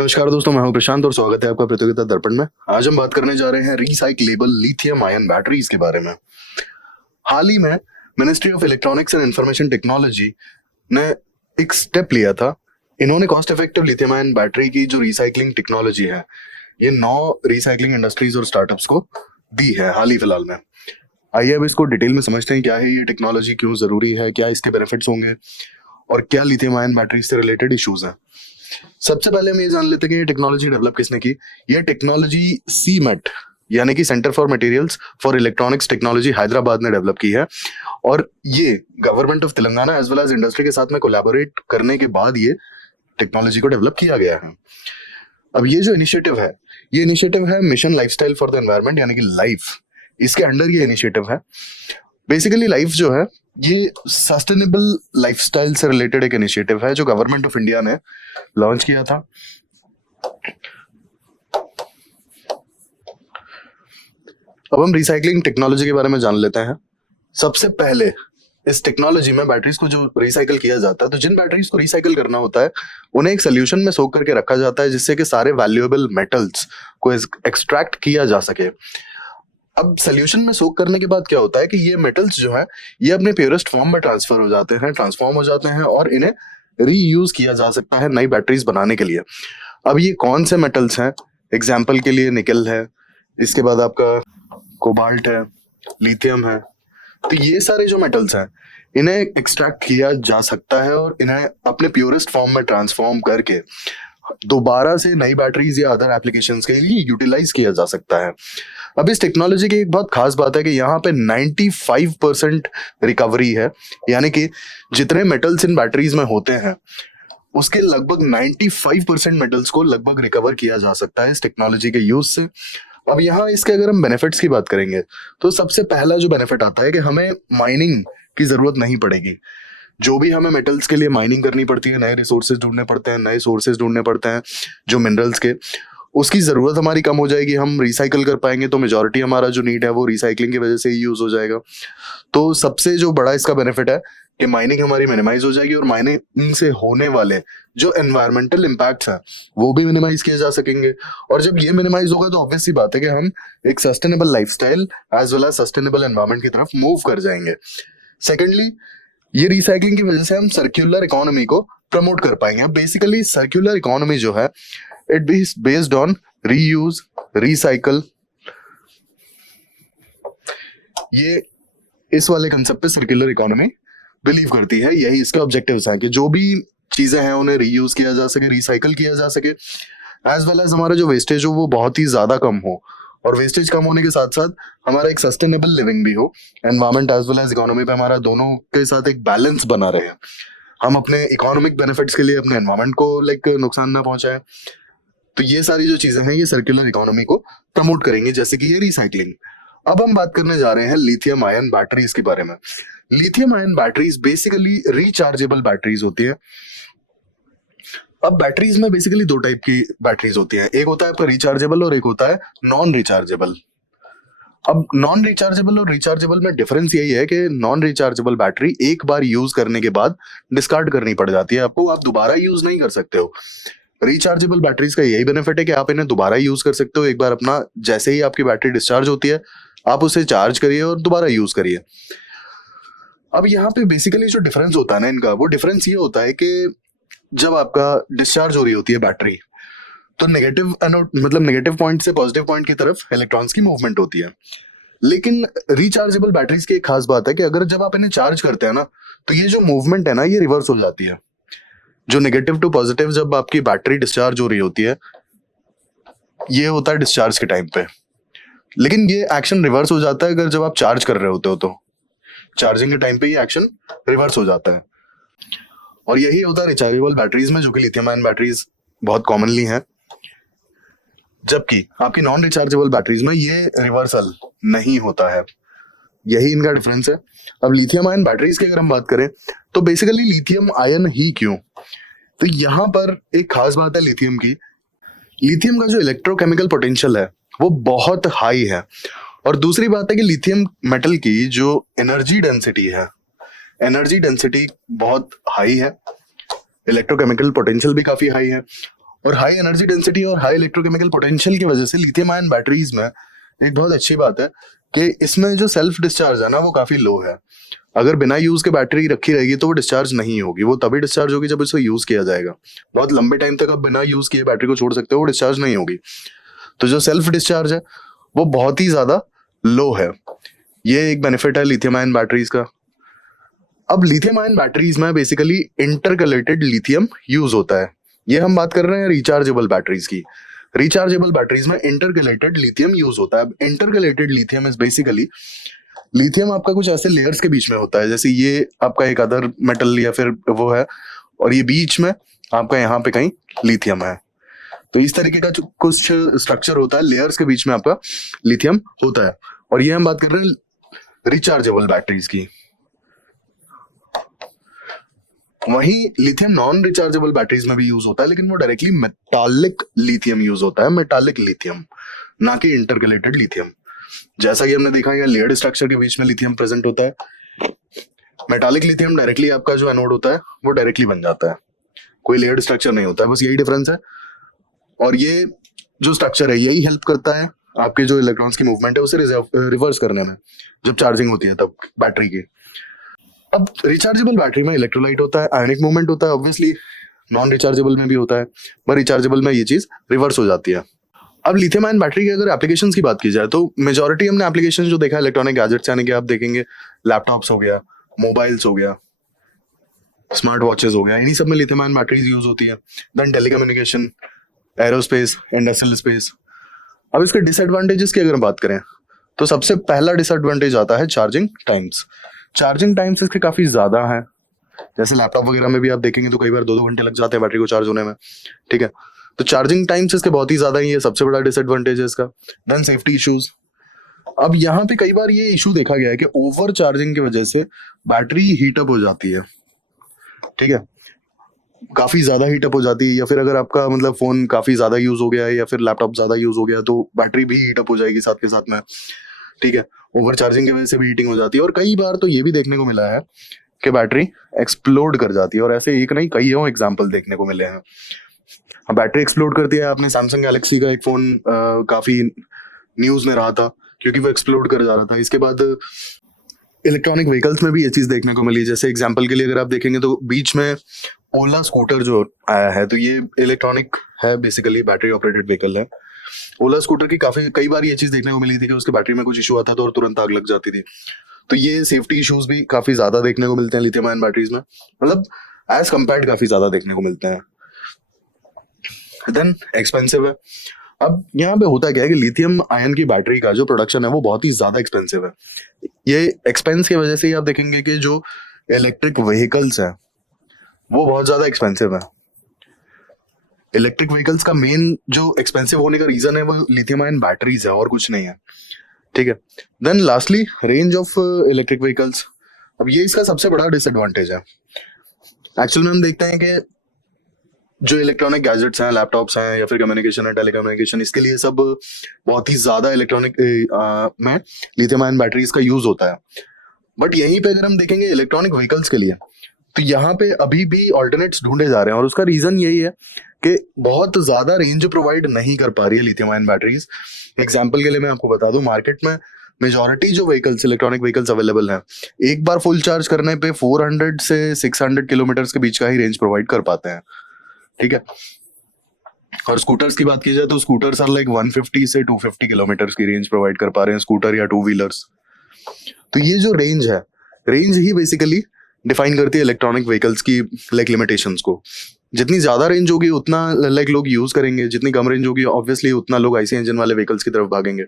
नमस्कार दोस्तों, मैं हूं प्रशांत और स्वागत है आपका प्रतियोगिता दर्पण में। आज हम बात करने जा रहे हैं रिसाइक्लेबल लिथियम आयन बैटरीज के बारे में। हाल ही में ministry of electronics and information technology ने एक स्टेप लिया था। इन्होंने cost effective lithium ion battery की जो रिसाइकलिंग टेक्नोलॉजी है, ये 9 रिसाइकलिंग इंडस्ट्रीज और स्टार्टअप्स को दी है हाल ही फिलहाल में। आइए अब इसको डिटेल में समझते हैं, क्या है ये टेक्नोलॉजी, क्यों जरूरी है, क्या इसके बेनिफिट्स होंगे और क्या लिथियम आयन बैटरी से रिलेटेड इश्यूज हैं। सबसे पहले हम ये जान लेते हैं कि ये टेक्नोलॉजी डेवलप किसने की। ये टेक्नोलॉजी सीमेट यानी कि centre for materials for electronics technology Hyderabad ने डेवलप की है और ये government of Telangana as well as industry के साथ में कोलैबोरेट करने के बाद ये टेक्नोलॉजी को डेवलप किया गया है। अब ये जो इनिशिएटिव है, ये इनिशिएटिव है mission lifestyle for the environment यानी कि लाइफ, इसके अंडर ये इनिशिएटिव है। बेसिकली लाइफ जो है ये सस्टेनेबल लाइफस्टाइल से रिलेटेड एक इनिशिएटिव है जो गवर्नमेंट ऑफ इंडिया ने लॉन्च किया था। अब हम रिसाइकलिंग टेक्नोलॉजी के बारे में जान लेते हैं। सबसे पहले इस टेक्नोलॉजी में बैटरीज को जो रिसाइकल किया जाता है, तो जिन बैटरीज को रिसाइकल करना होता है उन्हें एक सोल्यूशन में सोक करके रखा जाता है जिससे कि सारे वैल्यूएबल मेटल्स को एक्सट्रैक्ट किया जा सके। अब सोल्यूशन में सोक करने के बाद क्या होता है कि ये मेटल्स जो है ये अपने प्योरेस्ट फॉर्म में ट्रांसफर हो जाते हैं, ट्रांसफॉर्म हो जाते हैं और इन्हें रीयूज किया जा सकता है नई बैटरीज बनाने के लिए। अब ये कौन से मेटल्स हैं? एग्जाम्पल के लिए निकल है, इसके बाद आपका कोबाल्ट है, लिथियम है। तो ये सारे जो मेटल्स हैं इन्हें एक्सट्रैक्ट किया जा सकता है और इन्हें अपने प्योरेस्ट फॉर्म में ट्रांसफॉर्म करके दोबारा से नई बैटरीज या अदर एप्लीकेशंस के लिए यूटिलाइज किया जा सकता है। अब इस टेक्नोलॉजी की एक बहुत खास बात है कि यहाँ पे 95% रिकवरी है, यानी कि जितने मेटल्स इन बैटरीज में होते हैं उसके लगभग 95% मेटल्स को लगभग रिकवर किया जा सकता है इस टेक्नोलॉजी के यूज से। अब यहाँ इसके अगर हम बेनिफिट्स की बात करेंगे तो सबसे पहला जो बेनिफिट आता है कि हमें माइनिंग की जरूरत नहीं पड़ेगी। जो भी हमें मेटल्स के लिए माइनिंग करनी पड़ती है, नए रिसोर्सेज ढूंढने पड़ते हैं, नए सोर्सेज ढूंढने पड़ते हैं जो मिनरल्स के, उसकी जरूरत हमारी कम हो जाएगी। हम रिसाइकल कर पाएंगे तो मेजॉरिटी हमारा जो नीड है वो रिसाइकलिंग की वजह से ही यूज हो जाएगा। तो सबसे जो बड़ा इसका बेनिफिट है कि माइनिंग हमारी मिनिमाइज हो जाएगी और माइनिंग से होने वाले जो एनवायरमेंटल इम्पैक्ट्स हैं वो भी मिनिमाइज किए जा सकेंगे। और जब ये मिनिमाइज होगा तो ऑब्वियस सी बात है कि हम एक sustainable lifestyle as well as sustainable environment की तरफ मूव कर जाएंगे। सेकेंडली, ये रिसाइकलिंग की वजह से हम सर्कुलर इकोनॉमी को प्रमोट कर पाएंगे। अब बेसिकली सर्कुलर इकोनॉमी जो है it is based on reuse, recycle, ये इस वाले कंसेप्ट पे सर्कुलर इकोनॉमी बिलीव करती है। यही इसके ऑब्जेक्टिव्स हैं कि जो भी चीजें हैं उन्हें रीयूज किया जा सके, रिसाइकल किया जा सके, एज वेल एज हमारा जो वेस्टेज हो वो बहुत ही ज्यादा कम हो और वेस्टेज कम होने के साथ साथ हमारा एक सस्टेनेबल लिविंग भी हो। Environment as well as economy पे हमारा दोनों के साथ एक बैलेंस बना रहे। हम अपने इकोनॉमिक बेनिफिट्स के लिए अपने एनवायरमेंट को नुकसान ना पहुंचाए। तो ये सारी जो चीजें हैं ये सर्कुलर इकोनॉमी को प्रमोट करेंगे, जैसे कि ये रिसाइकलिंग। अब हम बात करने जा रहे हैं लिथियम आयन बैटरीज के बारे में। Lithium ion batteries basically rechargeable batteries होती है। अब बैटरीज में बेसिकली 2 टाइप की बैटरीज होती हैं, एक होता है आपका रिचार्जेबल और एक होता है नॉन रिचार्जेबल। अब नॉन रिचार्जेबल और रिचार्जेबल में डिफरेंस यही है कि नॉन रिचार्जेबल बैटरी एक बार यूज करने के बाद डिस्कार्ड करनी पड़ जाती है आपको, आप दोबारा यूज नहीं कर सकते हो। रिचार्जेबल बैटरीज का यही बेनिफिट है कि आप इन्हें दोबारा यूज कर सकते हो। एक बार अपना जैसे ही आपकी बैटरी डिस्चार्ज होती है आप उसे चार्ज करिए और दोबारा यूज करिए। अब यहाँ पे बेसिकली जो डिफरेंस होता है ना इनका, वो डिफरेंस ये होता है कि जब आपका डिस्चार्ज हो रही होती है बैटरी तो नेगेटिव मतलब नेगेटिव पॉइंट से पॉजिटिव पॉइंट की तरफ इलेक्ट्रॉन्स की मूवमेंट होती है। लेकिन रिचार्जेबल बैटरीज की एक खास बात है कि अगर जब आप इन्हें चार्ज करते हैं ना तो ये जो मूवमेंट है ना ये रिवर्स हो जाती है। जो नेगेटिव टू पॉजिटिव जब आपकी बैटरी डिस्चार्ज हो रही होती है ये होता है डिस्चार्ज के टाइम पे, लेकिन ये एक्शन रिवर्स हो जाता है अगर जब आप चार्ज कर रहे होते हो। तो चार्जिंग के टाइम पे ये एक्शन रिवर्स हो जाता है और यही होता है रिचार्जेबल बैटरीज में, जो कि लिथियम आयन बैटरीज बहुत कॉमनली हैं, जबकि आपकी नॉन रिचार्जेबल बैटरीज में ये रिवर्सल नहीं होता है। यही इनका डिफरेंस है। अब लिथियम आयन बैटरीज की अगर हम बात करें तो बेसिकली लिथियम आयन ही क्यों, तो यहाँ पर एक खास बात है लिथियम की। लिथियम का जो इलेक्ट्रोकेमिकल पोटेंशियल है वो बहुत हाई है और दूसरी बात है कि लिथियम मेटल की जो एनर्जी डेंसिटी है, एनर्जी डेंसिटी बहुत हाई है, इलेक्ट्रोकेमिकल पोटेंशियल भी काफी हाई है और हाई एनर्जी डेंसिटी और हाई इलेक्ट्रोकेमिकल पोटेंशियल की वजह से लिथियम आयन बैटरीज में एक बहुत अच्छी बात है कि इसमें जो सेल्फ डिस्चार्ज है ना वो काफी लो है। अगर बिना यूज के बैटरी रखी रहेगी तो वो डिस्चार्ज नहीं होगी, वो तभी डिस्चार्ज होगी जब इसे यूज किया जाएगा। बहुत लंबे टाइम तक आप बिना यूज किए बैटरी को छोड़ सकते हो, वो डिस्चार्ज नहीं होगी। तो जो सेल्फ डिस्चार्ज है वो बहुत ही ज्यादा लो है। ये एक बेनिफिट है लिथियम आयन बैटरीज का। अब लिथियम आयन बैटरीज में बेसिकली इंटरकलेटेड लिथियम यूज होता है। ये हम बात कर रहे हैं रिचार्जेबल बैटरीज की। रिचार्जेबल बैटरीज में इंटरकलेटेड लिथियम यूज होता है। अब intercalated lithium is basically, lithium आपका कुछ ऐसे लेयर्स के बीच में होता है, जैसे ये आपका एक अदर मेटल या फिर वो है, और ये बीच में आपका यहाँ पे कहीं लिथियम है। तो इस तरीके का कुछ स्ट्रक्चर होता है, लेयर्स के बीच में आपका लिथियम होता है। और ये हम बात कर रहे हैं रिचार्जेबल बैटरीज की। वहीं लिथियम नॉन रिचार्जेबल बैटरीज में भी यूज होता है, लेकिन वो डायरेक्टली मेटालिक लिथियम यूज होता है, मेटालिक लिथियम, ना कि इंटरकलेटेड लिथियम। जैसा कि हमने देखा, लेयर्ड स्ट्रक्चर के बीच में लिथियम प्रेजेंट होता है। मेटालिक लिथियम डायरेक्टली आपका जो एनोड होता है वो डायरेक्टली बन जाता है, कोई लेयर्ड स्ट्रक्चर नहीं होता है, बस यही डिफरेंस है। और ये जो स्ट्रक्चर है यही हेल्प करता है आपके जो इलेक्ट्रॉन्स की मूवमेंट है उसे रिवर्स करने में, जब चार्जिंग होती है तब बैटरी की। अब रिचार्जेबल बैटरी में इलेक्ट्रोलाइट होता है, आयनिक मूवमेंट होता है, ऑब्वियसली नॉन रिचार्जेबल में भी होता है, पर रिचार्जेबल में ये चीज रिवर्स हो जाती है। अब लिथियम आयन बैटरी की अगर एप्लीकेशंस की बात की जाए तो मेजॉरिटी हमने एप्लीकेशंस जो देखा है इलेक्ट्रॉनिक गैजेट्स, यानी कि आप देखेंगे लैपटॉप्स हो गया, मोबाइल्स हो गया, स्मार्ट वॉचेस हो गया, इन्हीं सब में लिथियम आयन बैटरीज यूज होती है। Then telecommunication, aerospace, industrial space. अब इसके डिसएडवांटेजेस की अगर बात करें तो सबसे पहला डिसएडवांटेज आता है चार्जिंग टाइम्स। चार्जिंग टाइम्स इसके काफी ज्यादा है। जैसे लैपटॉप वगैरह में भी आप देखेंगे तो कई बार 2-2 घंटे लग जाते हैं बैटरी को चार्ज होने में, ठीक है। तो चार्जिंग टाइम्स इसके बहुत ही ज्यादा ही है, सबसे बड़ा डिसएडवांटेज है इसका। Then safety issues. अब यहाँ पे कई बार ये इशू देखा गया है कि ओवर चार्जिंग की वजह से बैटरी हीटअप हो जाती है, ठीक है, काफी ज्यादा हीटअप हो जाती है। या फिर अगर आपका मतलब फोन काफी ज्यादा यूज हो गया है या फिर लैपटॉप ज्यादा यूज हो गया तो बैटरी भी हीटअप हो जाएगी साथ के साथ में, ठीक है। ओवर चार्जिंग की वजह से भी हीटिंग हो जाती है। और कई बार तो ये भी देखने को मिला है कि बैटरी एक्सप्लोड कर जाती है, और ऐसे एक नहीं कई एग्जाम्पल देखने को मिले हैं। बैटरी एक्सप्लोड करती है। आपने सैमसंग गैलेक्सी का एक फोन काफी न्यूज में रहा था क्योंकि वो एक्सप्लोड कर जा रहा था। इसके बाद इलेक्ट्रॉनिक व्हीकल्स में भी ये चीज देखने को मिली। जैसे एग्जांपल के लिए अगर आप देखेंगे तो बीच में ओला स्कूटर जो आया है, तो ये इलेक्ट्रॉनिक है, बेसिकली बैटरी ऑपरेटेड व्हीकल है। ओला स्कूटर की कई बार ये चीज देखने को मिली थी कि उसके बैटरी में कुछ इशू आता था और तुरंत आग लग जाती थी। तो ये सेफ्टी इश्यूज भी काफी ज्यादा देखने को मिलते हैं लिथियम आयन बैटरीज में, मतलब एज कंपेयर्ड काफी ज्यादा देखने को मिलते हैं। देन एक्सपेंसिव है। अब यहाँ पे होता क्या है कि लिथियम आयन की बैटरी का जो प्रोडक्शन है वो बहुत ही ज्यादा एक्सपेंसिव है। ये एक्सपेंस की वजह से ही आप देखेंगे कि जो इलेक्ट्रिक व्हीकल्स है वो बहुत ज्यादा एक्सपेंसिव है। इलेक्ट्रिक व्हीकल्स का मेन जो एक्सपेंसिव होने का रीजन है वो लिथियम आयन बैटरीज है और कुछ नहीं है, ठीक है। Then lastly range of electric vehicles. अब ये इसका सबसे बड़ा डिसएडवांटेज है। एक्चुअल में हम देखते हैं कि जो इलेक्ट्रॉनिक गैजेट्स हैं, लैपटॉप्स हैं या फिर कम्युनिकेशन है, टेलीकम्युनिकेशन, इसके लिए सब बहुत ही ज्यादा इलेक्ट्रॉनिक में लिथियम आयन बैटरीज का यूज होता है। बट यहीं पे अगर हम देखेंगे इलेक्ट्रॉनिक व्हीकल्स के लिए तो यहाँ पे अभी भी ऑल्टरनेट्स ढूंढे जा रहे हैं, और उसका रीजन यही है कि बहुत ज्यादा रेंज प्रोवाइड नहीं कर पा रही है लिथियम आयन बैटरीज। एग्जाम्पल के लिए मैं आपको बता दूं, मार्केट में मेजॉरिटी जो व्हीकल्स, इलेक्ट्रॉनिक व्हीकल्स अवेलेबल हैं, एक बार फुल चार्ज करने पे 400 से 600 किलोमीटर के बीच का ही रेंज प्रोवाइड कर पाते हैं, ठीक है। और स्कूटर्स की बात की जाए तो स्कूटर्स आर लाइक 150 से 250 किलोमीटर की रेंज प्रोवाइड कर पा रहे हैं स्कूटर या टू व्हीलर्स। तो ये जो रेंज है, रेंज ही बेसिकली डिफाइन करती है इलेक्ट्रॉनिक व्हीकल्स की लाइक लिमिटेशंस को। जितनी ज्यादा रेंज होगी उतना लाइक लोग यूज करेंगे, जितनी कम रेंज होगी ऑब्वियसली उतना लोग आईसी इंजन वाले व्हीकल्स की तरफ भागेंगे।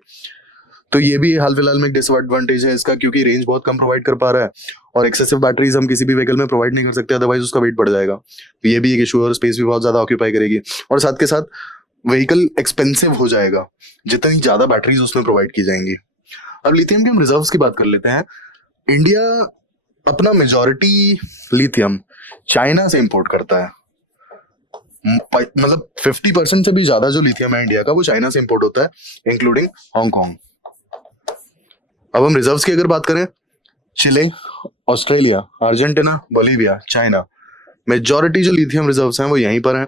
तो ये भी हाल फिलहाल में एक डिसएडवांटेज है इसका, क्योंकि रेंज बहुत कम प्रोवाइड कर पा रहा है और एक्सेसिव बैटरीज हम किसी भी व्हीकल में प्रोवाइड नहीं कर सकते, अदरवाइज उसका वेट बढ़ जाएगा। तो ये भी एक इशू है और स्पेस भी बहुत ज्यादा ऑक्यूपाई करेगी, और साथ के साथ व्हीकल एक्सपेंसिव हो जाएगा जितनी ज्यादा बैटरीज उसमें प्रोवाइड की जाएंगी। अब लिथियम के हम रिजर्व्स की बात कर लेते हैं। इंडिया अपना मेजॉरिटी लिथियम चाइना से इंपोर्ट करता है, मतलब 50% से भी ज्यादा जो लिथियम है इंडिया का वो चाइना से इंपोर्ट होता है, इंक्लूडिंग हांगकांग। अब हम रिजर्व्स की अगर बात करें, Chile, Australia, Argentina, Bolivia, China, majority जो लिथियम रिजर्व्स हैं वो यहीं पर हैं।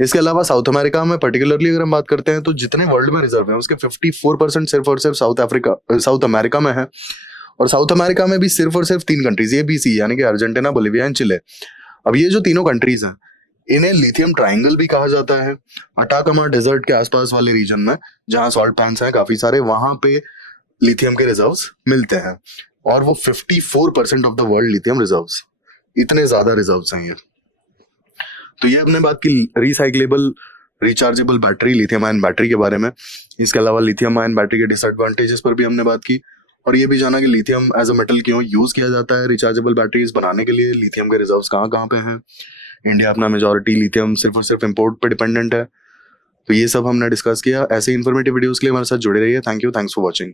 इसके अलावा साउथ अमेरिका में पर्टिकुलरली अगर हम बात करते हैं तो जितने वर्ल्ड में रिजर्व हैं उसके 54% सिर्फ और सिर्फ साउथ अमेरिका में है। और साउथ अमेरिका में भी सिर्फ और सिर्फ 3 कंट्रीज ABC यानी कि अर्जेंटीना, बोलिविया एंड चिले। अब ये जो तीनों कंट्रीज हैं इन्हें लिथियम ट्रायंगल भी कहा जाता है। अटाकामा डेजर्ट के आसपास वाले रीजन में जहां सॉल्ट पैन्स हैं काफी सारे, वहां पे लिथियम के रिजर्व्स मिलते हैं और वो 54% of the world lithium reserves, इतने ज्यादा रिजर्व्स हैं ये। तो ये हमने बात की recyclable rechargeable battery, lithium ion battery के बारे में। इसके अलावा लिथियम आयन बैटरी के डिसएडवांटेजेस पर भी हमने बात की और ये भी जाना कि लिथियम एज अ मेटल क्यों यूज किया जाता है रिचार्जेबल बैटरीज बनाने के लिए, लिथियम के रिजर्व्स कहाँ कहाँ पे हैं। इंडिया अपना मेजॉरिटी लिथियम सिर्फ और सिर्फ इंपोर्ट पे डिपेंडेंट है। तो ये सब हमने डिस्कस किया। ऐसे इन्फॉर्मेटिव वीडियोस के लिए हमारे साथ जुड़े रहिए। Thank you, thanks for watching.